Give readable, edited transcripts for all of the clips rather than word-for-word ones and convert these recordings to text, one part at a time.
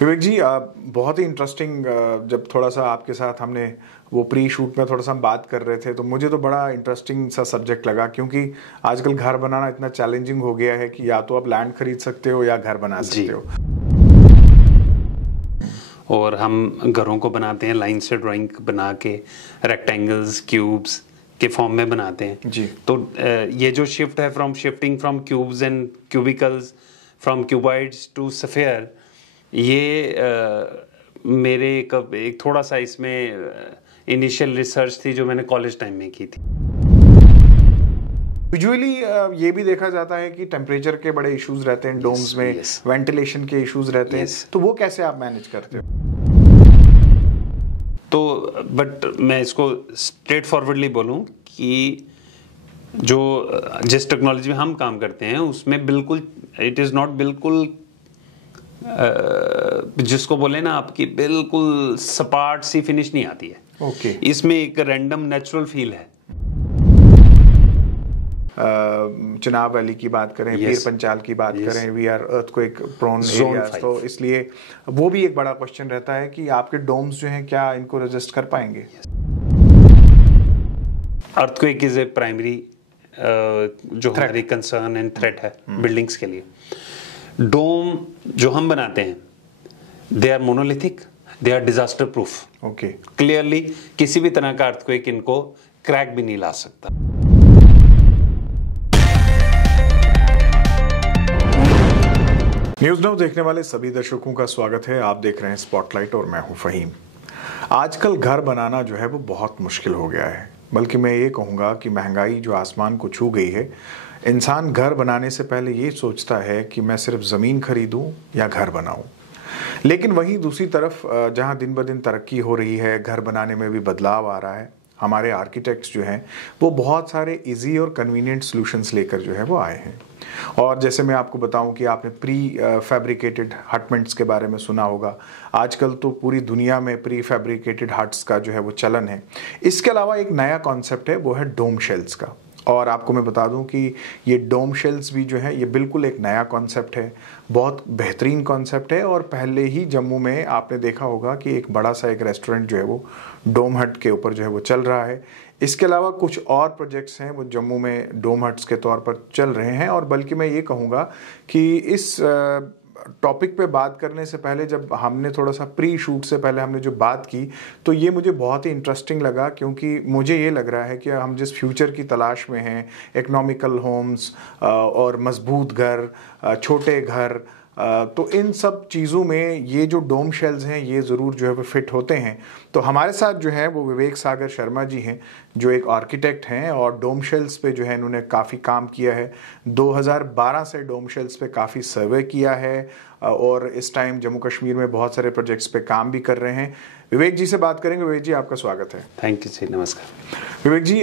विवेक जी, बहुत ही इंटरेस्टिंग। जब थोड़ा सा आपके साथ हमने वो प्री शूट में थोड़ा सा हम बात कर रहे थे तो मुझे तो बड़ा इंटरेस्टिंग सा सब्जेक्ट लगा, क्योंकि आजकल घर बनाना इतना चैलेंजिंग हो गया है कि या तो आप लैंड खरीद सकते हो या घर बना सकते हो। और हम घरों को बनाते हैं लाइन से ड्राइंग बना के, रेक्टेंगल्स, क्यूब्स के फॉर्म में बनाते हैं जी। तो ये जो शिफ्ट है shifting from cubes and cubicles, from cuboids to sphere, ये मेरे एक थोड़ा सा इसमें इनिशियल रिसर्च थी जो मैंने कॉलेज टाइम में की थी। यूजुअली ये भी देखा जाता है कि टेम्परेचर के बड़े इश्यूज रहते हैं डोम्स में, वेंटिलेशन के इश्यूज रहते हैं, तो वो कैसे आप मैनेज करते हो? तो बट मैं इसको स्ट्रेट फॉरवर्डली बोलूं कि जिस टेक्नोलॉजी में हम काम करते हैं उसमें बिल्कुल इट इज़ नॉट बिल्कुल जिसको बोले ना आपकी बिल्कुल सपाट सी फिनिश नहीं आती है। ओके। इसमें एक रैंडम नेचुरल फील है। चिनाब वैली की बात करें, पीर पंचाल की बात करें, we are earthquake prone areas, तो इसलिए वो भी एक बड़ा क्वेश्चन रहता है कि आपके डोम्स जो हैं क्या इनको रेजिस्ट कर पाएंगे? अर्थक्वेक इज ए प्राइमरी जो हमारी कंसर्न एंड थ्रेट है बिल्डिंग्स के लिए। डोम जो हम बनाते हैं they are monolithic, they are disaster proof. Okay. Clearly किसी भी तरह का अर्थक्वेक इनको क्रैक भी नहीं ला सकता। न्यूज़ नाउ देखने वाले सभी दर्शकों का स्वागत है। आप देख रहे हैं स्पॉटलाइट और मैं हूं फहीम। आजकल घर बनाना जो है वो बहुत मुश्किल हो गया है, बल्कि मैं ये कहूँगा कि महंगाई जो आसमान को छू गई है। इंसान घर बनाने से पहले ये सोचता है कि मैं सिर्फ ज़मीन खरीदूं या घर बनाऊं। लेकिन वहीं दूसरी तरफ जहां दिन ब दिन तरक्की हो रही है, घर बनाने में भी बदलाव आ रहा है। हमारे आर्किटेक्ट्स जो हैं वो बहुत सारे इजी और कन्वीनियंट सॉल्यूशंस लेकर जो है वो आए हैं। और जैसे मैं आपको बताऊं कि आपने प्री फैब्रिकेटेड हटमेंट्स के बारे में सुना होगा। आजकल तो पूरी दुनिया में प्री फैब्रिकेटेड हट्स का जो है वो चलन है। इसके अलावा एक नया कॉन्सेप्ट है, वो है डोम शेल्स का। और आपको मैं बता दूं कि ये डोम शेल्स भी जो है ये बिल्कुल एक नया कॉन्सेप्ट है, बहुत बेहतरीन कॉन्सेप्ट है। और पहले ही जम्मू में आपने देखा होगा कि एक बड़ा सा एक रेस्टोरेंट जो है वो डोम हट के ऊपर जो है वो चल रहा है। इसके अलावा कुछ और प्रोजेक्ट्स हैं वो जम्मू में डोम हट्स के तौर पर चल रहे हैं। और बल्कि मैं ये कहूँगा कि इस टॉपिक पे बात करने से पहले जब हमने थोड़ा सा प्री शूट से पहले हमने जो बात की तो ये मुझे बहुत ही इंटरेस्टिंग लगा, क्योंकि मुझे ये लग रहा है कि हम जिस फ्यूचर की तलाश में हैं, इकोनॉमिकल होम्स और मजबूत घर, छोटे घर, तो इन सब चीज़ों में ये जो डोम शेल्स हैं ये ज़रूर जो है वो फिट होते हैं। तो हमारे साथ जो है वो विवेक सागर शर्मा जी हैं, जो एक आर्किटेक्ट हैं और डोम शेल्स पे जो है इन्होंने काफ़ी काम किया है। 2012 से डोम शेल्स पे काफ़ी सर्वे किया है और इस टाइम जम्मू कश्मीर में बहुत सारे प्रोजेक्ट्स पे काम भी कर रहे हैं। विवेक जी से बात करेंगे। विवेक जी, आपका स्वागत है। थैंक यू जी, नमस्कार। विवेक जी,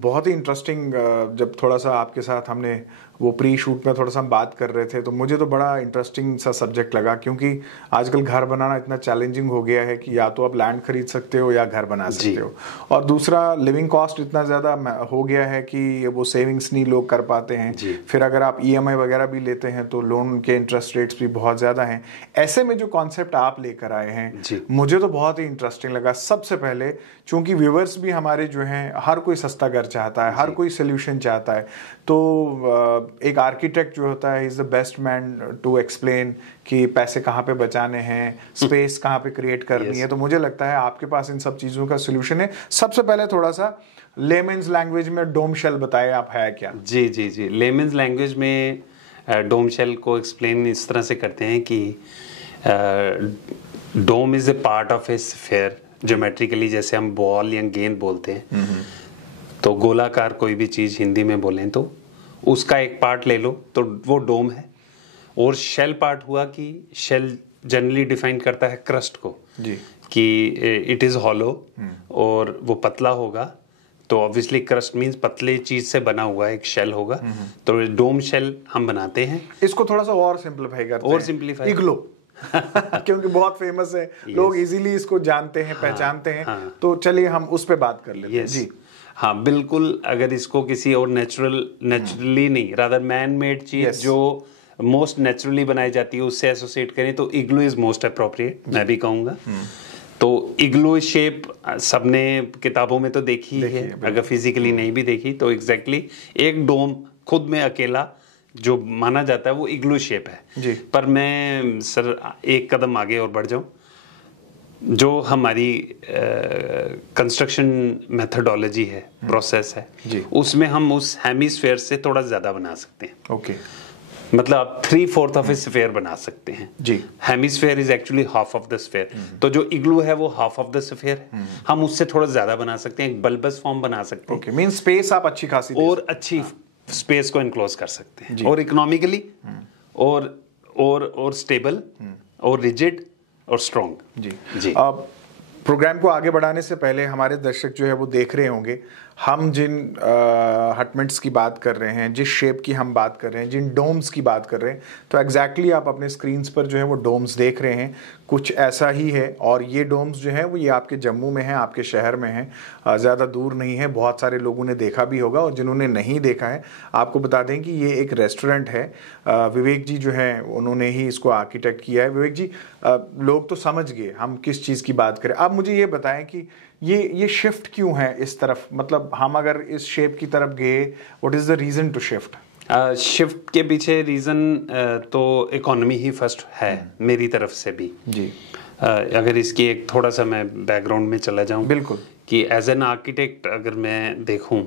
बहुत ही इंटरेस्टिंग। जब थोड़ा सा आपके साथ हमने वो प्री शूट में थोड़ा सा हम बात कर रहे थे तो मुझे तो बड़ा इंटरेस्टिंग सा सब्जेक्ट लगा, क्योंकि आजकल घर बनाना इतना चैलेंजिंग हो गया है कि या तो आप लैंड खरीद सकते हो या घर बना सकते हो, और दूसरा लिविंग कॉस्ट इतना ज़्यादा हो गया है कि वो सेविंग्स नहीं लोग कर पाते हैं। फिर अगर आप EMI वगैरह भी लेते हैं तो लोन के इंटरेस्ट रेट्स भी बहुत ज़्यादा हैं। ऐसे में जो कॉन्सेप्ट आप लेकर आए हैं मुझे तो बहुत ही इंटरेस्टिंग लगा। सबसे पहले चूंकि व्यूअर्स भी हमारे जो हैं हर कोई सस्ता घर चाहता है, हर कोई सोल्यूशन चाहता है, तो एक आर्किटेक्ट जो होता है is the best man to explain कि पैसे कहाँ पे बचाने हैं, स्पेस कहाँ पे क्रिएट करनी है। तो मुझे लगता है आपके पास इन सब चीज़ों का सोल्यूशन है। सबसे पहले थोड़ा सा लेमन्स लैंग्वेज में डोम शेल बताए आप है क्या? जी जी जी, लेमन्स लैंग्वेज में डोम शेल को एक्सप्लेन इस तरह से करते हैं कि dome is a part of a sphere. Geometrically जैसे हम बॉल या गेंद बोलते हैं, तो गोलाकार कोई भी चीज़ हिंदी में बोलें तो उसका एक पार्ट ले लो तो वो डोम है। और शेल पार्ट हुआ कि शेल जनरली डिफाइन करता है क्रस्ट को जी, कि इट इज़ हॉलो और वो पतला होगा, तो ऑब्वियसली क्रस्ट मींस पतले चीज से बना हुआ एक शेल होगा। तो डोम शेल हम बनाते हैं। इसको थोड़ा सा और सिंपलीफाई करते हैं, और सिंपलीफाई इग्लो क्योंकि बहुत फेमस है, लोग इजीली इसको जानते हैं, पहचानते हैं। तो चलिए हम उस पे बात कर लेते हैं। जी हाँ, बिल्कुल। अगर इसको किसी और नेचुरली नहीं, रादर मैन मेड चीज जो मोस्ट नेचुरली बनाई जाती है उससे एसोसिएट करें तो इग्लू इज मोस्ट अप्रोप्रिएट, मैं भी कहूँगा। तो इग्लू शेप सबने किताबों में तो देखी है, अगर फिजिकली नहीं भी देखी तो एग्जैक्टली एक डोम खुद में अकेला जो माना जाता है वो इग्लू शेप है जी। पर मैं सर एक कदम आगे और बढ़ जाऊं, जो हमारी कंस्ट्रक्शन मेथडोलॉजी है, प्रोसेस है जी। उसमें हम उस हेमिस्फेयर से थोड़ा ज्यादा बना सकते हैं। ओके, मतलब आप 3/4 ऑफ ए स्फीयर बना सकते हैं जी। Hemisphere is actually half of the sphere, तो जो इग्लू है वो हाफ ऑफ द स्फीयर है, हम उससे थोड़ा ज्यादा बना सकते हैं, एक बल्बस फॉर्म बना सकते हैं। ओके, मीन स्पेस आप अच्छी खासी और अच्छी स्पेस को इनक्लोज कर सकते हैं और इकोनॉमिकली और स्टेबल और रिजिड और स्ट्रॉन्ग। जी। अब प्रोग्राम को आगे बढ़ाने से पहले हमारे दर्शक जो है वो देख रहे होंगे हम जिन हटमेंट्स की बात कर रहे हैं, जिस शेप की हम बात कर रहे हैं, जिन डोम्स की बात कर रहे हैं, तो एग्जैक्टली आप अपने स्क्रीन्स पर जो है वो डोम्स देख रहे हैं, कुछ ऐसा ही है। और ये डोम्स जो है वो ये आपके जम्मू में है, आपके शहर में है, ज़्यादा दूर नहीं है। बहुत सारे लोगों ने देखा भी होगा और जिन्होंने नहीं देखा है आपको बता दें कि ये एक रेस्टोरेंट है। विवेक जी जो हैं उन्होंने ही इसको आर्किटेक्ट किया है। विवेक जी, लोग तो समझ गए हम किस चीज़ की बात करें, आप मुझे ये बताएं कि ये शिफ्ट क्यों है इस तरफ, मतलब हम अगर इस शेप की तरफ गए, what is the reason to shift? Shift के पीछे रीजन तो इकोनॉमी ही फर्स्ट है मेरी तरफ से भी जी। अगर इसकी एक थोड़ा सा मैं बैकग्राउंड में चला जाऊं, बिल्कुल, कि एज एन आर्किटेक्ट अगर मैं देखूं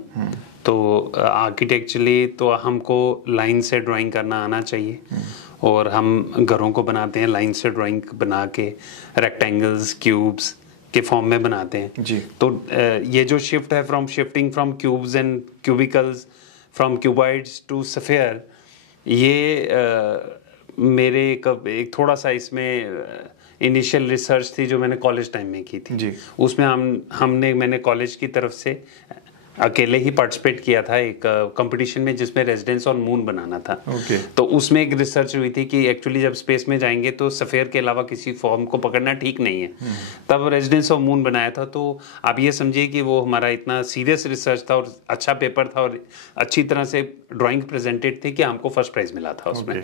तो आर्किटेक्चरली तो हमको लाइन से ड्राइंग करना आना चाहिए और हम घरों को बनाते हैं लाइन से ड्राइंग बना के, रेक्टेंगल्स क्यूब्स के फॉर्म में बनाते हैं जी। तो ये जो शिफ्ट है shifting from cubes and cubicles from cuboids to sphere, ये मेरे एक थोड़ा सा इसमें इनिशियल रिसर्च थी जो मैंने कॉलेज टाइम में की थी जी। उसमें मैंने कॉलेज की तरफ से अकेले ही पार्टिसिपेट किया था एक कंपटीशन में जिसमें रेजिडेंस ऑन मून बनाना था। तो उसमें एक रिसर्च हुई थी कि एक्चुअली जब स्पेस में जाएंगे तो स्फीयर के अलावा किसी फॉर्म को पकड़ना ठीक नहीं है। तब रेजिडेंस ऑन मून बनाया था। तो आप ये समझिए कि वो हमारा इतना सीरियस रिसर्च था और अच्छा पेपर था और अच्छी तरह से ड्राइंग प्रेजेंटेड थी कि हमको फर्स्ट प्राइज मिला था उसमें।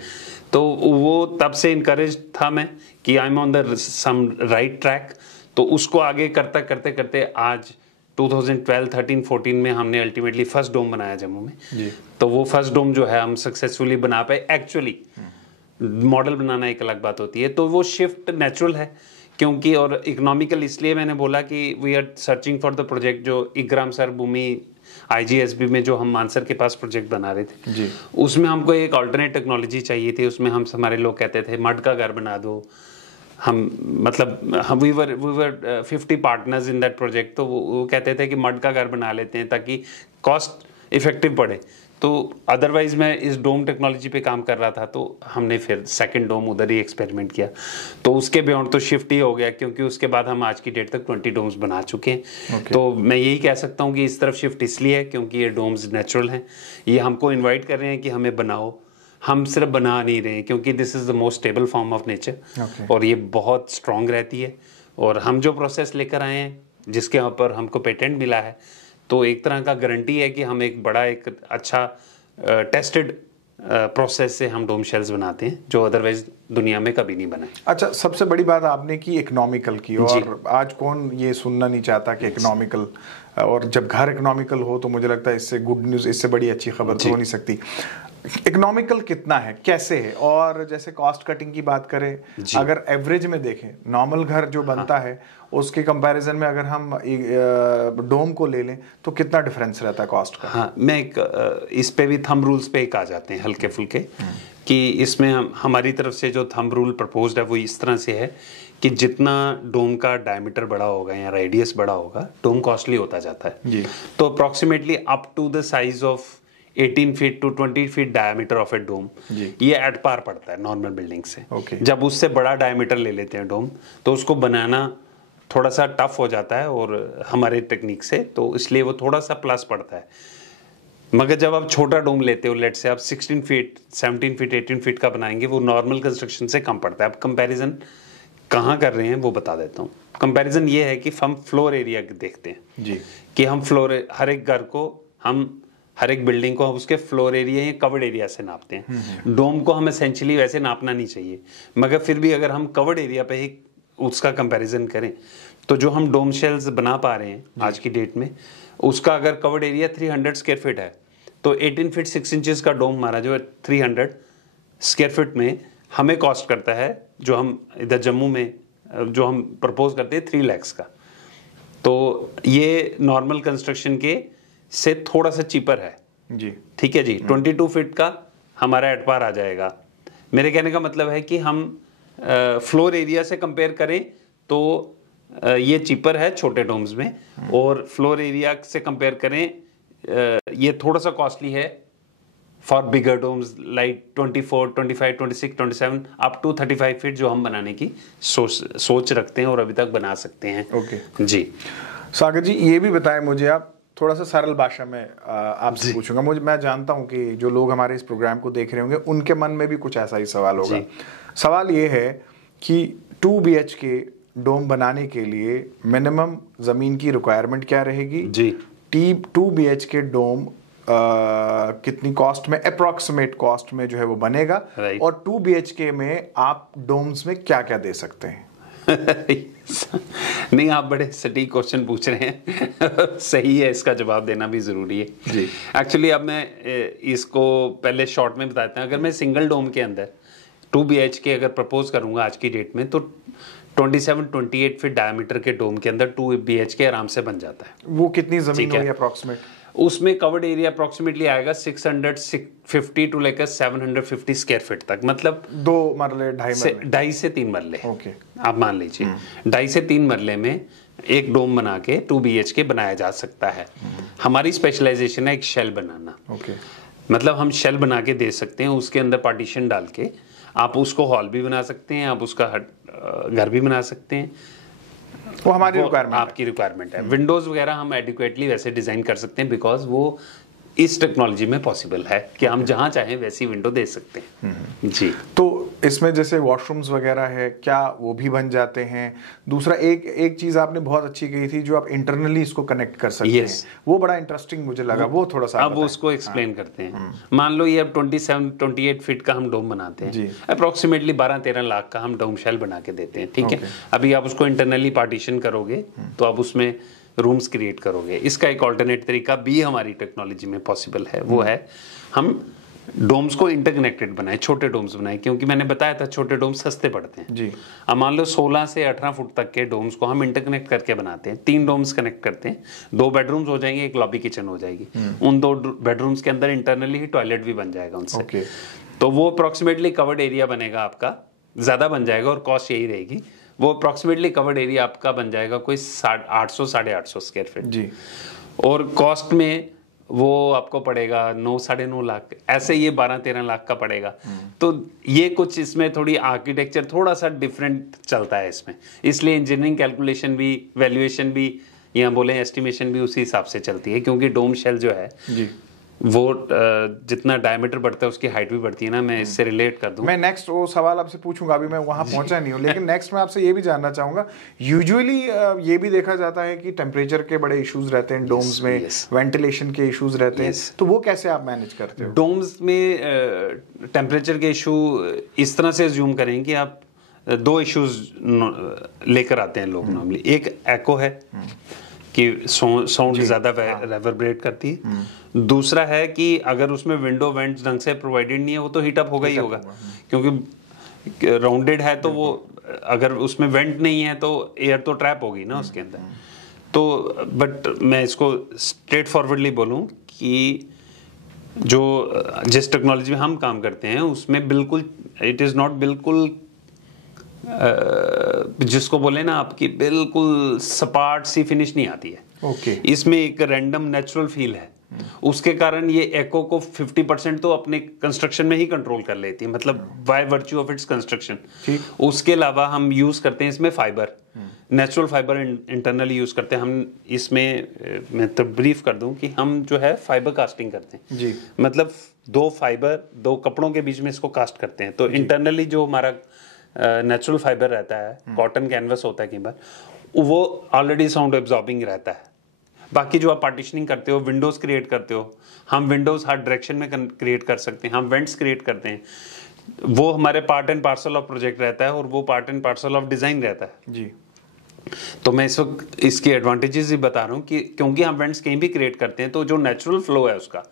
तो वो तब से इनकरेज था मैं कि I am on the some right track. तो उसको आगे करते करते आज 2012, 13, 14 में हमने अल्टीमेटली फर्स्ट डोम बनाया जम्मू में जी। तो वो फर्स्ट डोम जो है हम सक्सेसफुली बना पाए। एक्चुअली मॉडल बनाना एक अलग बात होती है। तो वो शिफ्ट नेचुरल है क्योंकि, और इकोनॉमिकल इसलिए मैंने बोला कि we are searching for the project जो इग्राम सर भूमि IGSB में जो हम मानसर के पास प्रोजेक्ट बना रहे थे जी। उसमें हमको एक ऑल्टरनेट टेक्नोलॉजी चाहिए थी। उसमें हमारे लोग कहते थे मड का घर बना दो। हम we were 50 partners in that project. तो वो कहते थे कि मड का घर बना लेते हैं ताकि कॉस्ट इफेक्टिव पड़े। तो अदरवाइज मैं इस डोम टेक्नोलॉजी पे काम कर रहा था। तो हमने फिर सेकंड डोम उधर ही एक्सपेरिमेंट किया। तो उसके बियॉन्ड तो शिफ्ट ही हो गया क्योंकि उसके बाद हम आज की डेट तक 20 डोम्स बना चुके हैं। तो मैं यही कह सकता हूँ कि इस तरफ शिफ्ट इसलिए है क्योंकि ये डोम्स नेचुरल हैं। ये हमको इन्वाइट कर रहे हैं कि हमें बनाओ। हम सिर्फ बना नहीं रहे क्योंकि this is the most stable form of nature और ये बहुत स्ट्रॉन्ग रहती है। और हम जो प्रोसेस लेकर आए हैं जिसके ऊपर हमको पेटेंट मिला है, तो एक तरह का गारंटी है कि हम एक बड़ा एक अच्छा टेस्टेड प्रोसेस से हम डोम शेल्स बनाते हैं जो अदरवाइज दुनिया में कभी नहीं बने। अच्छा, सबसे बड़ी बात आपने की इकोनॉमिकल की, और आज कौन ये सुनना नहीं चाहता कि इकोनॉमिकल, और जब घर इकोनॉमिकल हो तो मुझे लगता है इससे गुड न्यूज़, इससे बड़ी अच्छी खबर तो हो नहीं सकती। इकोनॉमिकल कितना है, कैसे है, और जैसे कॉस्ट कटिंग की बात करें, अगर एवरेज में देखें नॉर्मल घर जो बनता है उसके कंपैरिजन में अगर हम डोम को ले लें तो कितना डिफरेंस रहता है कॉस्ट का? हाँ, मैं इस पे भी थंब रूल्स पे एक आ जाते हैं हल्के फुल्के कि इसमें हमारी तरफ से जो थंब रूल प्रपोज्ड है वो इस तरह से है कि जितना डोम का डायमीटर बड़ा होगा या रेडियस बड़ा होगा डोम कॉस्टली होता जाता है जी। तो approximately up to the size of 18 feet to 20 feet diameter of a dome, ये एट पार पड़ता है नॉर्मल बिल्डिंग से। जब उससे बड़ा डायमीटर ले लेते हैं डोम तो उसको बनाना थोड़ा सा टफ हो जाता है और हमारे टेक्निक से, तो इसलिए वो थोड़ा सा प्लस पड़ता है। मगर जब आप छोटा डोम लेते हो, लेट से आप 16 फीट 17 फीट 18 फीट का बनाएंगे, वो नॉर्मल कंस्ट्रक्शन से कम पड़ता है। अब कंपैरिजन कहाँ कर रहे हैं वो बता देता हूँ। कंपैरिजन ये है कि हम फ्लोर एरिया देखते हैं जी, कि हम फ्लोर हर एक घर को हम हर एक बिल्डिंग को हम उसके फ्लोर एरिया या कवर्ड एरिया से नापते हैं। डोम को हम एसेंशियली वैसे नापना नहीं चाहिए, मगर फिर भी अगर हम कवर्ड एरिया पे ही उसका कंपैरिजन करें तो जो हम डोम शेल्स बना पा रहे हैं आज की डेट में, उसका अगर कवर्ड एरिया 300 स्क्वायर फीट है तो 18 फीट 6 इंचेस का डोम हमारा जो है 300 स्क्वायर फीट में हमें कॉस्ट करता है, जो हम इधर जम्मू में जो हम प्रपोज करते हैं 3 लाख का। तो ये नॉर्मल कंस्ट्रक्शन के से थोड़ा सा चीपर है जी, ठीक है जी। 22 फीट का हमारा एट पार आ जाएगा। मेरे कहने का मतलब है कि हम फ्लोर एरिया से कंपेयर करें तो ये चीपर है छोटे डोम्स में, और फ्लोर एरिया से कंपेयर करें ये थोड़ा सा कॉस्टली है for bigger domes like 24, 25, 26, 27 up to 35 feet जो हम बनाने की सोच रखते हैं और अभी तक बना सकते हैं। ओके जी सागर जी, ये भी बताएं मुझे आप, थोड़ा सा सरल भाषा में आपसे पूछूंगा। मैं जानता हूं कि जो लोग हमारे इस प्रोग्राम को देख रहे होंगे उनके मन में भी कुछ ऐसा ही सवाल होगा। सवाल ये है कि 2 BHK डोम बनाने के लिए मिनिमम जमीन की रिक्वायरमेंट क्या रहेगी जी? 2 BHK डोम कितनी कॉस्ट में, अप्रोक्सीमेट कॉस्ट में जो है वो बनेगा, और 2 BHK में आप डोम्स में क्या क्या दे सकते हैं? नहीं, आप बड़े सटीक क्वेश्चन पूछ रहे हैं। सही है, इसका जवाब देना भी जरूरी है जी। एक्चुअली अब मैं इसको पहले शॉर्ट में बताता हूँ। अगर मैं सिंगल डोम के अंदर 2 BHK अगर प्रपोज करूंगा आज की डेट में, तो 27-28 फीट डायमीटर के डोम के अंदर 2 BHK आराम से बन जाता है। वो कितनी जमीन होगी अप्रोक्सीमेट? उसमें कवर्ड एरिया अप्रोक्सीमेटली आएगा 650 टू लेकर 750 स्क्वायर फीट तक, मतलब 2 मरले 2.5 से 3 मरले। ओके, आप मान लीजिए 2.5 से 3 मरले में एक डोम बना के 2 BHK बनाया जा सकता है। हमारी स्पेशलाइजेशन है एक शेल बनाना। ओके, मतलब हम शेल बना के दे सकते हैं, उसके अंदर पार्टीशन डाल के आप उसको हॉल भी बना सकते हैं, आप उसका घर भी बना सकते हैं। वो हमारी रिक्वायरमेंट, आपकी रिक्वायरमेंट है। विंडोज वगैरह हम एडिक्वेटली वैसे डिजाइन कर सकते हैं, बिकॉज वो इस टेक्नोलॉजी में पॉसिबल है कि हम जहां चाहें वैसी विंडो दे सकते हैं। जी। तो इसमें जैसे वॉशरूम्स वगैरह है, क्या वो भी बन जाते हैं? दूसरा एक चीज आपने बहुत अच्छी कही थी, जो आप इंटरनली इसको कनेक्ट कर सकते हैं, वो बड़ा इंटरेस्टिंग मुझे लगा, वो थोड़ा सा अब उसको एक्सप्लेन करते हैं। मान लो ये अब 27-28 फीट का हम डोम बनाते हैं, अप्रोक्सीमेटली 12-13 लाख का हम डोम शेल बना के देते हैं, ठीक है। अभी आप उसको इंटरनली पार्टीशन करोगे तो आप उसमें रूम्स क्रिएट करोगे। इसका एक ऑल्टरनेट तरीका भी हमारी टेक्नोलॉजी में पॉसिबल है, वो है हम डोम्स को इंटरकनेक्टेड बनाए, छोटे डोम्स बनाए, क्योंकि मैंने बताया था छोटे डोम्स सस्ते पड़ते हैं जी। अब मान लो 16 से 18 फुट तक के डोम्स को हम इंटरकनेक्ट करके बनाते हैं। 3 डोम्स कनेक्ट करते हैं, 2 बेडरूम्स हो जाएंगे, एक लॉबी किचन हो जाएगी। उन 2 बेडरूम्स के अंदर इंटरनली ही टॉयलेट भी बन जाएगा उनसे। तो वो अप्रोक्सीमेटली कवर्ड एरिया बनेगा आपका, ज्यादा बन जाएगा और कॉस्ट यही रहेगी। वो अप्रोक्सीमेटली कवर्ड एरिया आपका बन जाएगा कोई 800-850 स्क्वायर फीट जी, और कॉस्ट में वो आपको पड़ेगा 9-9.5 लाख, ऐसे ये 12-13 लाख का पड़ेगा। तो ये कुछ इसमें थोड़ी आर्किटेक्चर थोड़ा सा डिफरेंट चलता है इसमें, इसलिए इंजीनियरिंग कैलकुलेशन भी, वैल्यूएशन भी, या बोले एस्टिमेशन भी उसी हिसाब से चलती है, क्योंकि डोम शेल जो है जी, वो जितना डायमीटर बढ़ता है उसकी हाइट भी बढ़ती है ना। मैं इससे रिलेट कर दूं, मैं नेक्स्ट वो सवाल आपसे पूछूंगा, अभी मैं वहां पहुंचा नहीं हूं, लेकिन नेक्स्ट मैं आपसे ये भी जानना चाहूंगा, यूजुअली ये भी देखा जाता है कि टेम्परेचर के बड़े इश्यूज रहते हैं डोम्स में, वेंटिलेशन के इश्यूज रहते हैं, तो वो कैसे आप मैनेज करते हो? डोम्स में टेम्परेचर के इशू इस तरह से अज्यूम करें कि आप 2 इश्यूज लेकर आते हैं लोग नॉर्मली। एक एको है कि साउंड ज्यादा रेवरब्रेट करती है, दूसरा है कि अगर उसमें विंडो वेंट्स ढंग से प्रोवाइडेड नहीं है, वो तो हीट अप होगा ही होगा, क्योंकि राउंडेड है तो वो अगर उसमें वेंट नहीं है तो एयर तो ट्रैप होगी ना उसके अंदर। तो बट मैं इसको स्ट्रेट फॉरवर्डली बोलूं कि जो जिस टेक्नोलॉजी में हम काम करते हैं उसमें बिल्कुल इट इज नॉट बिल्कुल जिसको बोले ना आपकी बिल्कुल सपाट सी फिनिश नहीं आती है। इसमें एक रैंडम नेचुरल फील है, उसके कारण ये एको को 50% तो अपने कंस्ट्रक्शन में ही कंट्रोल कर लेती है, मतलब by virtue of its construction. उसके अलावा हम यूज करते हैं इसमें fibre, natural fibre internally use करते हैं हम इसमें। मैं तो ब्रीफ कर दूं कि हम जो है फाइबर कास्टिंग करते हैं जी, मतलब 2 फाइबर 2 कपड़ों के बीच में इसको कास्ट करते हैं। तो इंटरनली जो हमारा नेचुरल फाइबर रहता है, कॉटन कैनवस होता है कई बार, वो ऑलरेडी साउंड एब्जॉर्बिंग रहता है, बाकी जो आप पार्टीशनिंग करते हो, विंडोज क्रिएट करते हो, हम विंडोज हर डायरेक्शन में क्रिएट कर सकते हैं, हम वेंट्स क्रिएट करते हैं, वो हमारे part and parcel of project रहता है और वो part and parcel of design रहता है जी। तो मैं इस वक्त इसकी एडवांटेजेस ही बता रहा हूँ कि क्योंकि हम वेंट्स कहीं भी क्रिएट करते हैं तो जो नेचुरल फ्लो है उसका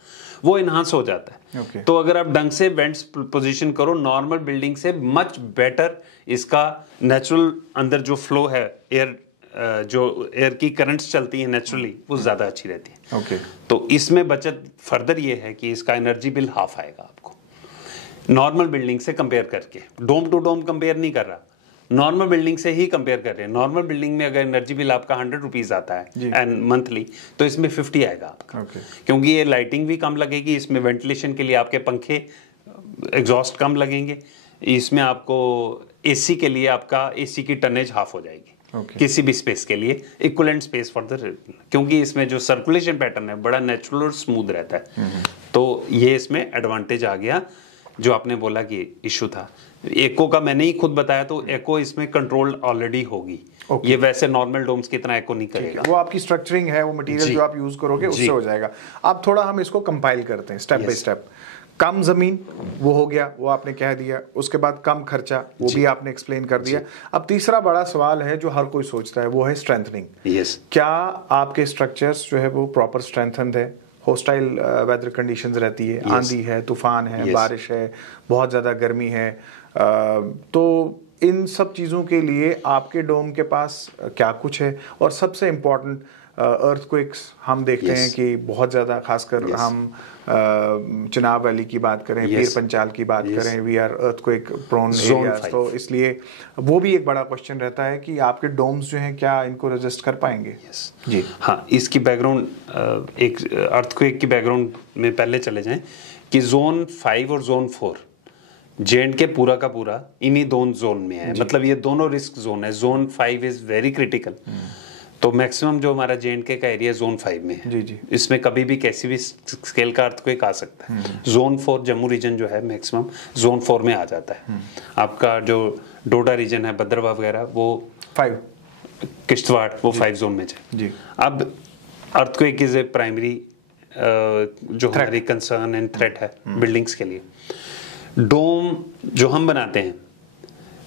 वो इन्हांस हो जाता है। Okay. तो अगर आप ढंग से वेंट्स पोजीशन करो नॉर्मल बिल्डिंग से मच बेटर, इसका नेचुरल अंदर जो फ्लो है एयर, जो एयर की करंट्स चलती है नेचुरली वो ज्यादा अच्छी रहती है। Okay. तो इसमें बचत फर्दर ये है कि इसका एनर्जी बिल हाफ आएगा आपको नॉर्मल बिल्डिंग से कंपेयर करके। डोम टू डोम कंपेयर नहीं कर रहा, नॉर्मल बिल्डिंग से ही कंपेयर कर रहे हैं। नॉर्मल बिल्डिंग में अगर एनर्जी बिल आपका 100 रुपीज आता है एंड मंथली, तो इसमें 50 आएगा आपका। क्योंकि ये लाइटिंग भी कम लगेगी, इसमें वेंटिलेशन के लिए आपके पंखे एग्जॉस्ट कम लगेंगे, इसमें आपको एसी के लिए आपका एसी की टनेज हाफ हो जाएगी। किसी भी स्पेस के लिए इक्विवेलेंट स्पेस फॉर द, क्योंकि इसमें जो सर्कुलेशन पैटर्न है बड़ा नेचुरल और स्मूथ रहता है। तो ये इसमें एडवांटेज आ गया। जो आपने बोला कि इशू था एको का, मैंने ही खुद बताया, तो एको इसमें कंट्रोल ऑलरेडी होगी। ये वैसे नॉर्मल डोम्स की तरह एको नहीं करेगा। वो आपकी स्ट्रक्चरिंग है, वो मटेरियल जो आप यूज करोगे उससे हो जाएगा। अब थोड़ा हम इसको कंपाइल करते हैं स्टेप बाय स्टेप। कम जमीन वो हो गया, वो आपने कह दिया। उसके बाद कम खर्चा, वो भी आपने एक्सप्लेन कर दिया। अब तीसरा बड़ा सवाल है जो हर कोई सोचता है, वो है स्ट्रेंथनिंग। क्या आपके स्ट्रक्चर्स जो है वो प्रॉपर स्ट्रेंथन्ड है? होस्टाइल वेदर कंडीशंस रहती है, आंधी है, तूफान है, बारिश है, बहुत ज़्यादा गर्मी है, तो इन सब चीज़ों के लिए आपके डोम के पास क्या कुछ है? और सबसे इम्पोर्टेंट अर्थक्वेक्स हम देखते हैं कि बहुत ज़्यादा, खासकर हम चिनाब वैली की बात करें, पीर पंचाल की बात करें, we are earthquake prone areas, तो इसलिए वो भी एक बड़ा क्वेश्चन रहता है कि आपके डोम्स जो हैं क्या इनको रेजिस्ट कर पाएंगे? जी हाँ, इसकी बैकग्राउंड, एक अर्थक्वेक की बैकग्राउंड में पहले चले जाएं कि जोन 5 और जोन 4 जेएंड के पूरा का पूरा इन्हीं दोनों जोन में है। मतलब ये दोनों रिस्क जोन है। Zone 5 is very critical. तो मैक्सिमम जो हमारा जेएंडके का एरिया जोन 5 में है, जी। इसमें कभी भी कैसी भी स्केल का अर्थक्वेक आ सकता है। जोन 4 जम्मू रीजन जो है मैक्सिमम जोन 4 में आ जाता है। आपका जो डोडा रीजन है, भद्रवाह वगैरह, वो 5, किश्तवाड़ वो 5 जोन में है। अब अर्थक्वेक इज ए प्राइमरी जो हमारी कंसर्न एंड थ्रेट है बिल्डिंग्स के लिए। डोम जो हम बनाते हैं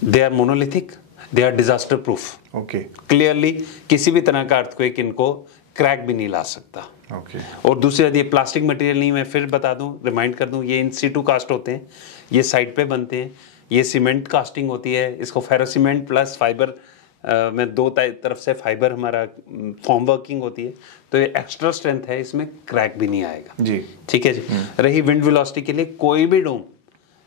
they are monolithic, they are disaster proof. Clearly किसी भी तरह का अर्थक्वेक इनको क्रैक भी नहीं ला सकता। और दूसरी बात, ये प्लास्टिक मटेरियल नहीं, मैं फिर बता दूं, रिमाइंड कर दूं, ये इन सीटू कास्ट होते हैं, ये साइड पे बनते हैं। ये सीमेंट कास्टिंग होती है, इसको फेरो सीमेंट प्लस फाइबर में दो तरफ से फाइबर हमारा फॉर्म वर्किंग होती है, तो ये एक्स्ट्रा स्ट्रेंथ है, इसमें क्रैक भी नहीं आएगा जी। ठीक है जी। रही विंड वेलोसिटी के लिए, कोई भी डोम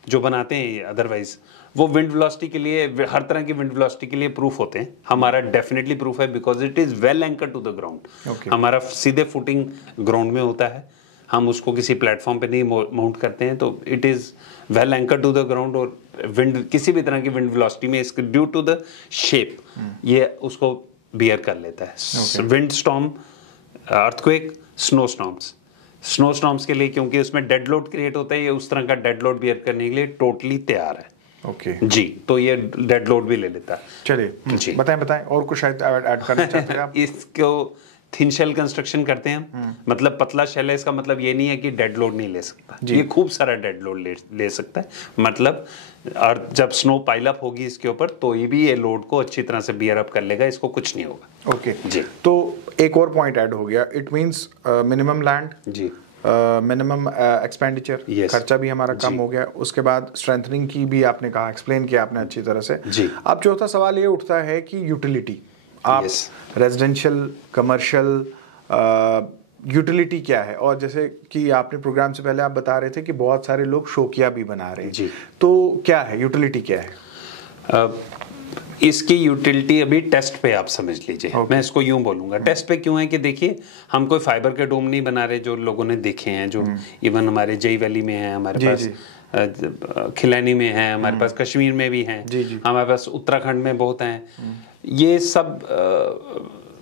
जो बनाते हैं अदरवाइज वो विंड वेलोसिटी के लिए, हर तरह की विंड वेलोसिटी के लिए प्रूफ होते हैं। हमारा डेफिनेटली प्रूफ है because it is well anchor to the ground. हमारा सीधे फुटिंग ग्राउंड में होता है, हम उसको किसी प्लेटफॉर्म पे नहीं माउंट करते हैं, तो it is well anchor to the ground. और विंड, किसी भी तरह की विंड वेलोसिटी में इसके ड्यू टू द शेप ये उसको बियर कर लेता है। Wind storm, earthquake, snow storms के लिए, क्योंकि उसमें डेड लोड क्रिएट होता है, ये उस तरह का डेड लोड बियर करने के लिए टोटली तैयार है। जी, तो ये डेड लोड भी ले लेता है। चलिए जी, बताएं और कुछ शायद ऐड करना चाहते हैं आप? इसको थिन शेल कंस्ट्रक्शन करते हैं, मतलब पतला शेल है, इसका मतलब ये नहीं है कि डेड लोड नहीं ले सकता, ये खूब सारा डेड लोड ले सकता है। मतलब और जब स्नो पाइल अप होगी इसके ऊपर, तो ये भी ये लोड को अच्छी तरह से बियर अप कर लेगा, इसको कुछ नहीं होगा। ओके जी। तो एक और पॉइंट ऐड हो गया, इट मींस मिनिमम लैंड जी, मिनिमम एक्सपेंडिचर, खर्चा भी हमारा कम हो गया। उसके बाद स्ट्रेंथनिंग की भी आपने कहा, एक्सप्लेन किया आपने अच्छी तरह से जी। अब चौथा सवाल ये उठता है कि यूटिलिटी, आप रेजिडेंशियल, कमर्शियल, यूटिलिटी क्या है? और जैसे कि आपने प्रोग्राम से पहले आप बता रहे थे कि बहुत सारे लोग शौकिया भी बना रहे हैं जी, तो क्या है यूटिलिटी, क्या है? इसकी यूटिलिटी अभी टेस्ट पे आप समझ लीजिए। मैं इसको यूं बोलूंगा, टेस्ट पे क्यों है कि देखिए, हम कोई फाइबर के डोम नहीं बना रहे जो लोगों ने देखे हैं, जो इवन हमारे जई वैली में है, हमारे पास खिलानी में है, हमारे पास कश्मीर में भी हैं, हमारे पास उत्तराखंड में बहुत हैं। ये सब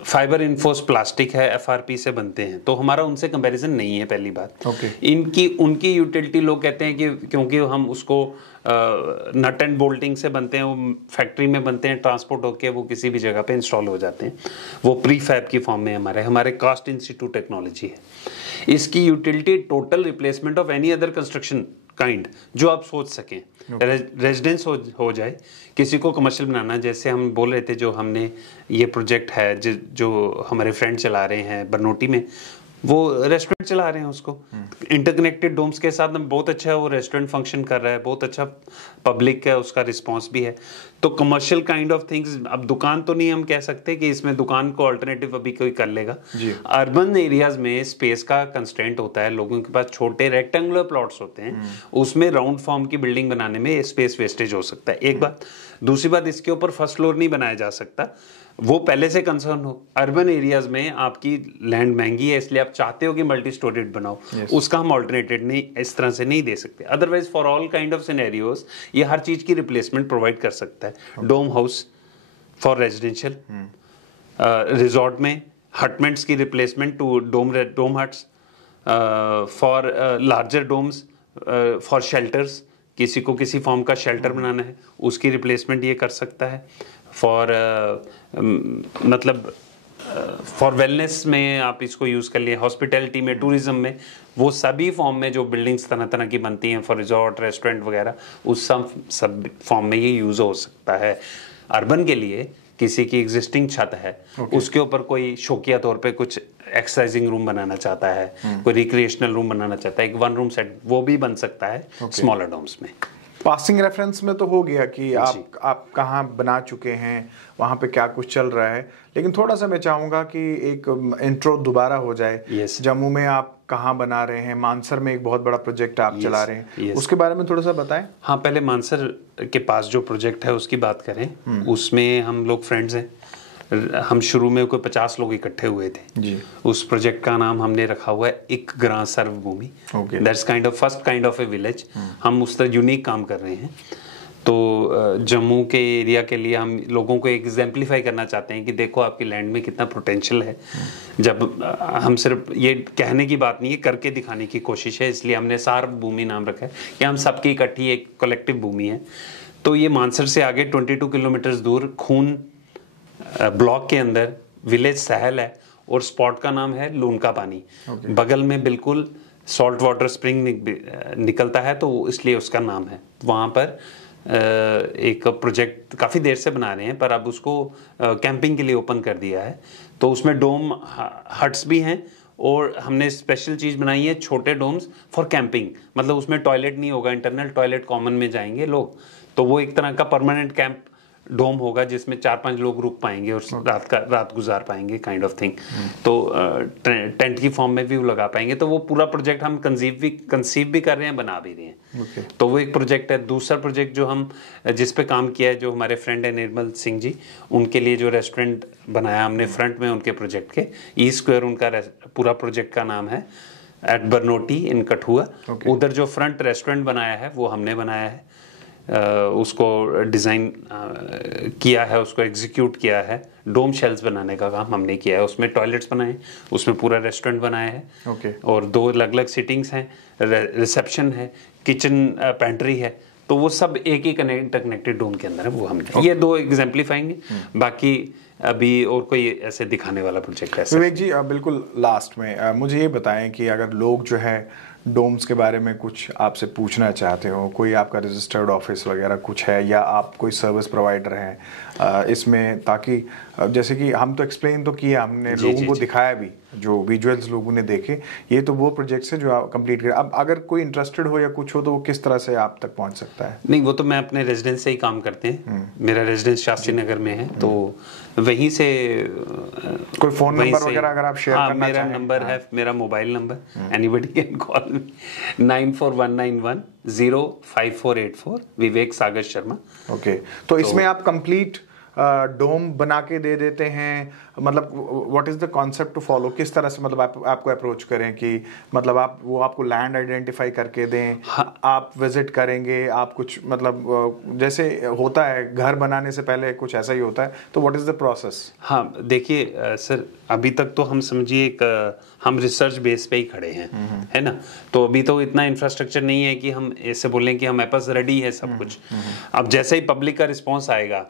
फाइबर इन्फोर्स प्लास्टिक है, एफआरपी से बनते हैं, तो हमारा उनसे कंपैरिजन नहीं है पहली बात। इनकी उनकी यूटिलिटी लोग कहते हैं कि क्योंकि हम उसको नट एंड बोल्टिंग से बनते हैं, वो फैक्ट्री में बनते हैं, ट्रांसपोर्ट होकर वो किसी भी जगह पे इंस्टॉल हो जाते हैं, वो प्री फैब की फॉर्म में हमारे कास्ट इंस्टीट्यूट टेक्नोलॉजी है। इसकी utility total replacement of any other construction kind जो आप सोच सकें, रेजिडेंस हो जाए, किसी को कमर्शियल बनाना, जैसे हम बोल रहे थे जो हमने ये प्रोजेक्ट है जो हमारे फ्रेंड चला रहे हैं बरनोटी में, वो रेस्टोरेंट चला रहे हैं, उसको इंटरकनेक्टेड डोम्स के साथ बहुत अच्छा है, वो रेस्टोरेंट फंक्शन कर रहा है, बहुत अच्छा पब्लिक है, उसका रिस्पांस भी है। तो कमर्शियल काइंड ऑफ थिंग्स, अब दुकान तो नहीं हम कह सकते कि इसमें दुकान को अल्टरनेटिव अभी कोई कर लेगा। अर्बन एरियाज में स्पेस का कंस्ट्रेंट होता है, लोगों के पास छोटे रेक्टेंगुलर प्लॉट्स होते हैं, उसमें राउंड फॉर्म की बिल्डिंग बनाने में स्पेस वेस्टेज हो सकता है, एक बात। दूसरी बात, इसके ऊपर फर्स्ट फ्लोर नहीं बनाया जा सकता, वो पहले से कंसर्न हो। अर्बन एरियाज में आपकी लैंड महंगी है, इसलिए आप चाहते हो कि मल्टी स्टोरेड बनाओ, उसका हम ऑल्टरनेटिव नहीं इस तरह से नहीं दे सकते। Otherwise for all kind of scenarios ये हर चीज की रिप्लेसमेंट प्रोवाइड कर सकता है। Dome house for residential, resort में हटमेंट्स की replacement to dome huts, for larger domes, for shelters, किसी को किसी फॉर्म का शेल्टर बनाना है उसकी रिप्लेसमेंट ये कर सकता है। फॉर मतलब फॉर वेलनेस में आप इसको यूज़ कर लिए, हॉस्पिटैलिटी में, टूरिज्म में, वो सभी फॉर्म में जो बिल्डिंग्स तरह तरह की बनती हैं फॉर रिजॉर्ट, रेस्टोरेंट वगैरह, उस सब फॉर्म में ये यूज़ हो सकता है। अर्बन के लिए किसी की एग्जिस्टिंग छत है, उसके ऊपर कोई शौकिया तौर पे कुछ एक्सरसाइजिंग रूम बनाना चाहता है, कोई रिक्रिएशनल रूम बनाना चाहता है, एक वन रूम सेट, वो भी बन सकता है स्मॉलर डोम्स में। पासिंग रेफरेंस में तो हो गया कि आप कहाँ बना चुके हैं, वहाँ पे क्या कुछ चल रहा है, लेकिन थोड़ा सा मैं चाहूँगा कि एक इंट्रो दोबारा हो जाए। जम्मू में आप कहाँ बना रहे हैं, मानसर में एक बहुत बड़ा प्रोजेक्ट आप चला रहे हैं, उसके बारे में थोड़ा सा बताएं। हाँ, पहले मानसर के पास जो प्रोजेक्ट है उसकी बात करें। उसमें हम लोग फ्रेंड्स हैं, हम शुरू में कोई 50 लोग इकट्ठे हुए थे जी। उस प्रोजेक्ट का नाम हमने रखा हुआ है एक ग्रां सर्वभूमि, that's kind of first kind of a village. हम उस तरह यूनिक काम कर रहे हैं। तो जम्मू के एरिया के लिए हम लोगों को एग्जाम्पलीफाई करना चाहते हैं कि देखो आपकी लैंड में कितना पोटेंशियल है। जब हम सिर्फ ये कहने की बात नहीं है, करके दिखाने की कोशिश है, इसलिए हमने सार्वभूमि नाम रखा है कि हम सबकी इकट्ठी एक कलेक्टिव भूमि है। तो ये मानसर से आगे 22 किलोमीटर दूर खून ब्लॉक के अंदर विलेज सहल है और स्पॉट का नाम है लूनका पानी। बगल में बिल्कुल सॉल्ट वाटर स्प्रिंग निकलता है, तो इसलिए उसका नाम है। वहाँ पर एक प्रोजेक्ट काफ़ी देर से बना रहे हैं, पर अब उसको कैंपिंग के लिए ओपन कर दिया है। तो उसमें डोम हट्स भी हैं और हमने स्पेशल चीज़ बनाई है छोटे डोम्स फॉर कैंपिंग, मतलब उसमें टॉयलेट नहीं होगा, इंटरनल टॉयलेट कॉमन में जाएंगे लोग। तो वो एक तरह का परमानेंट कैंप डोम होगा जिसमें 4-5 लोग रुक पाएंगे और रात गुजार पाएंगे काइंड ऑफ थिंग। तो टेंट की फॉर्म में भी वो लगा पाएंगे। तो वो पूरा प्रोजेक्ट हम कंसीव भी कर रहे हैं, बना भी रहे हैं। तो वो एक प्रोजेक्ट है। दूसरा प्रोजेक्ट जो हम जिस पे काम किया है, जो हमारे फ्रेंड है निर्मल सिंह जी, उनके लिए जो रेस्टोरेंट बनाया हमने फ्रंट में उनके प्रोजेक्ट के, ई स्क्वायर उनका पूरा प्रोजेक्ट का नाम है, एट बरनोटी इन कठुआ। उधर जो फ्रंट रेस्टोरेंट बनाया है वो हमने बनाया है, उसको डिज़ाइन किया है, उसको एग्जीक्यूट किया है। डोम शेल्स बनाने का काम हमने किया है, उसमें टॉयलेट्स बनाए, उसमें पूरा रेस्टोरेंट बनाया है और 2 अलग अलग सिटिंग्स हैं, रिसेप्शन है, किचन पेंट्री है। तो वो सब एक ही कनेक्टेड डोम के अंदर है, वो हमने ये 2 एग्जाम्पलीफाइंग। बाकी अभी और कोई ऐसे दिखाने वाला प्रोजेक्ट है? विवेक जी, बिल्कुल लास्ट में मुझे ये बताएं कि अगर लोग जो है डोम्स के बारे में कुछ आपसे पूछना चाहते हो, कोई आपका रजिस्टर्ड ऑफिस वगैरह कुछ है, या आप कोई सर्विस प्रोवाइडर हैं इसमें, ताकि जैसे कि हम तो एक्सप्लेन तो किया हमने, लोगों को दिखाया भी, जो विजुअल्स लोगों ने देखे, ये तो वो प्रोजेक्ट्स है जो आप कंप्लीट करें। अब अगर कोई इंटरेस्टेड हो या कुछ हो तो वो किस तरह से आप तक पहुंच सकता है? नहीं, वो तो मैं अपने रेजिडेंस से ही काम करते हैं। मेरा रेजिडेंस शास्त्री नगर में है, तो वहीं से कोई फोन नंबर वगैरह अगर आप शेयर करना मेरा नंबर है, मेरा mobile number, anybody can call मी, 9419105484, विवेक सागर शर्मा। तो इसमें आप कंप्लीट डोम बना के दे देते हैं, मतलब what is the concept to follow, किस तरह से मतलब आपको अप्रोच करें कि मतलब आपको लैंड आइडेंटिफाई करके दें, आप विजिट करेंगे, आप कुछ मतलब जैसे होता है घर बनाने से पहले कुछ ऐसा ही होता है, तो व्हाट इज द प्रोसेस? हाँ देखिए सर, अभी तक तो हम समझिए एक हम रिसर्च बेस पे ही खड़े हैं, है ना। तो अभी तो इतना इंफ्रास्ट्रक्चर नहीं है कि हम ऐसे बोलें कि हमारे पास रेडी है सब कुछ। अब जैसे ही पब्लिक का रिस्पांस आएगा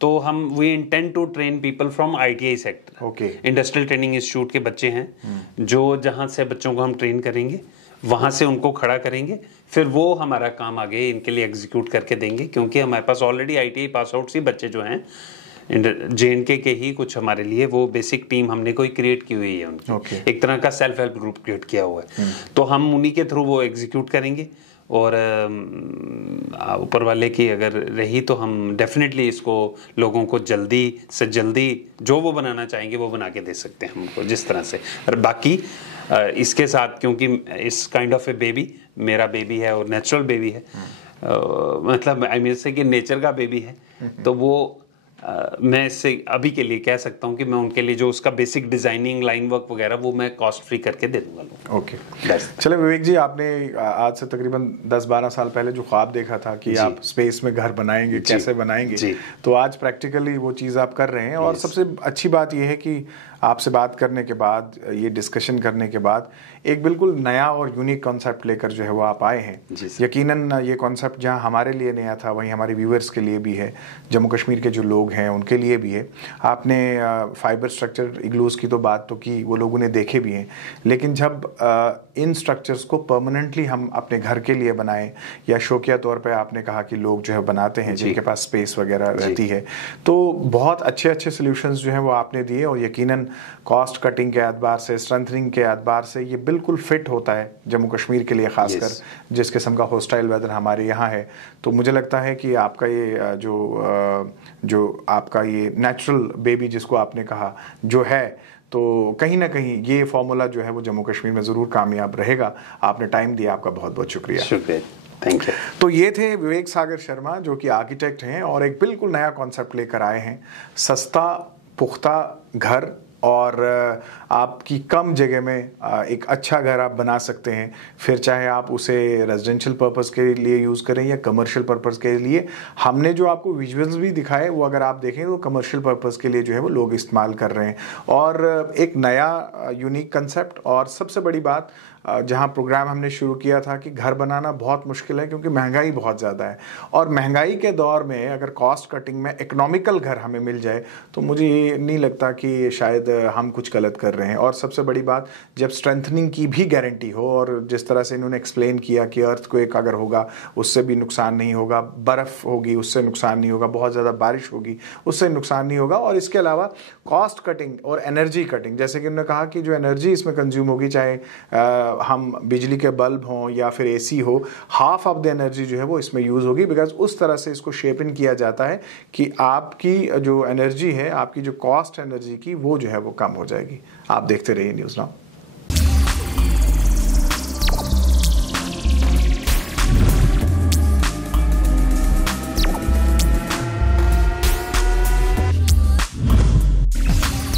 तो हम we intend to train people from ITI sector, okay, industrial training institute के बच्चे हैं जो जहाँ से बच्चों को हम ट्रेन करेंगे, वहाँ से उनको खड़ा करेंगे, फिर वो हमारा काम आगे इनके लिए एग्जीक्यूट करके देंगे, क्योंकि हमारे पास ऑलरेडी ITI पास आउट ही बच्चे जो हैं JNK के ही कुछ हमारे लिए वो बेसिक टीम हमने कोई क्रिएट की हुई है उनकी, एक तरह का सेल्फ हेल्प ग्रुप क्रिएट किया हुआ है। तो हम उन्हीं के थ्रू वो एग्जीक्यूट करेंगे, और ऊपर वाले की अगर रही तो हम डेफिनेटली इसको लोगों को जल्दी से जल्दी जो वो बनाना चाहेंगे वो बना के दे सकते हैं हमको जिस तरह से। और बाकी इसके साथ क्योंकि इस काइंड ऑफ ए बेबी मेरा बेबी है और नेचुरल बेबी है, मतलब आई मीन से कि नेचर का बेबी है, तो वो मैं इससे अभी के लिए कह सकता हूँ कि मैं उनके लिए जो उसका बेसिक डिजाइनिंग लाइन वर्क वगैरह वो मैं कॉस्ट फ्री करके दे दूंगा लोगों। ओके, चले विवेक जी, आपने आज से तकरीबन 10-12 साल पहले जो ख्वाब देखा था कि आप स्पेस में घर बनाएंगे, कैसे बनाएंगे, तो आज प्रैक्टिकली वो चीज़ आप कर रहे हैं। और सबसे अच्छी बात यह है कि आपसे बात करने के बाद, ये डिस्कशन करने के बाद एक बिल्कुल नया और यूनिक कॉन्सेप्ट लेकर जो है वो आप आए हैं। यकीनन ये कॉन्सेप्ट जहां हमारे लिए नया था वहीं हमारे व्यूअर्स के लिए भी है, जम्मू कश्मीर के जो लोग हैं उनके लिए भी है। आपने फाइबर स्ट्रक्चर इग्लूज़ की तो बात तो की, वो लोगों ने देखे भी हैं, लेकिन जब इन स्ट्रक्चर्स को परमानेंटली हम अपने घर के लिए बनाएं, या शौकिया तौर पे आपने कहा कि लोग जो है बनाते हैं जिनके पास स्पेस वगैरह रहती है, तो बहुत अच्छे अच्छे सोल्यूशंस जो हैं वो आपने दिए। और यकीनन कॉस्ट कटिंग के एतबार से, स्ट्रेंथनिंग के एतबार से ये बिल्कुल फिट होता है जम्मू कश्मीर के लिए, खासकर जिस किस्म का हॉस्टाइल वेदर हमारे यहाँ है। तो मुझे लगता है कि आपका ये जो आपका ये नेचुरल बेबी जिसको आपने कहा जो है, तो कहीं ना कहीं ये फॉर्मूला जो है वो जम्मू कश्मीर में ज़रूर कामयाब रहेगा। आपने टाइम दिया, आपका बहुत बहुत शुक्रिया। Thank you. तो ये थे विवेक सागर शर्मा जो कि आर्किटेक्ट हैं और एक बिल्कुल नया कॉन्सेप्ट लेकर आए हैं, सस्ता पुख्ता घर, और आपकी कम जगह में एक अच्छा घर आप बना सकते हैं। फिर चाहे आप उसे रेजिडेंशियल पर्पस के लिए यूज़ करें या कमर्शियल पर्पस के लिए। हमने जो आपको विजुअल्स भी दिखाए वो अगर आप देखें तो कमर्शियल पर्पस के लिए जो है वो लोग इस्तेमाल कर रहे हैं। और एक नया यूनिक कंसेप्ट, और सबसे बड़ी बात जहां प्रोग्राम हमने शुरू किया था कि घर बनाना बहुत मुश्किल है क्योंकि महंगाई बहुत ज़्यादा है, और महंगाई के दौर में अगर कॉस्ट कटिंग में इकोनॉमिकल घर हमें मिल जाए तो मुझे ये नहीं लगता कि शायद हम कुछ गलत कर रहे हैं। और सबसे बड़ी बात, जब स्ट्रेंथनिंग की भी गारंटी हो, और जिस तरह से इन्होंने एक्सप्लेन किया कि अर्थक्वेक अगर होगा उससे भी नुकसान नहीं होगा, बर्फ़ होगी उससे नुकसान नहीं होगा, बहुत ज़्यादा बारिश होगी उससे नुकसान नहीं होगा, और इसके अलावा कॉस्ट कटिंग और एनर्जी कटिंग, जैसे कि उन्होंने कहा कि जो एनर्जी इसमें कंज्यूम होगी, चाहे हम बिजली के बल्ब हों या फिर AC हो, हाफ ऑफ द एनर्जी जो है वो इसमें यूज़ होगी, बिकॉज उस तरह से इसको शेप इन किया जाता है कि आपकी जो एनर्जी है, आपकी जो कॉस्ट एनर्जी की, वो जो है वो कम हो जाएगी। आप देखते रहिए न्यूज़ नाउ।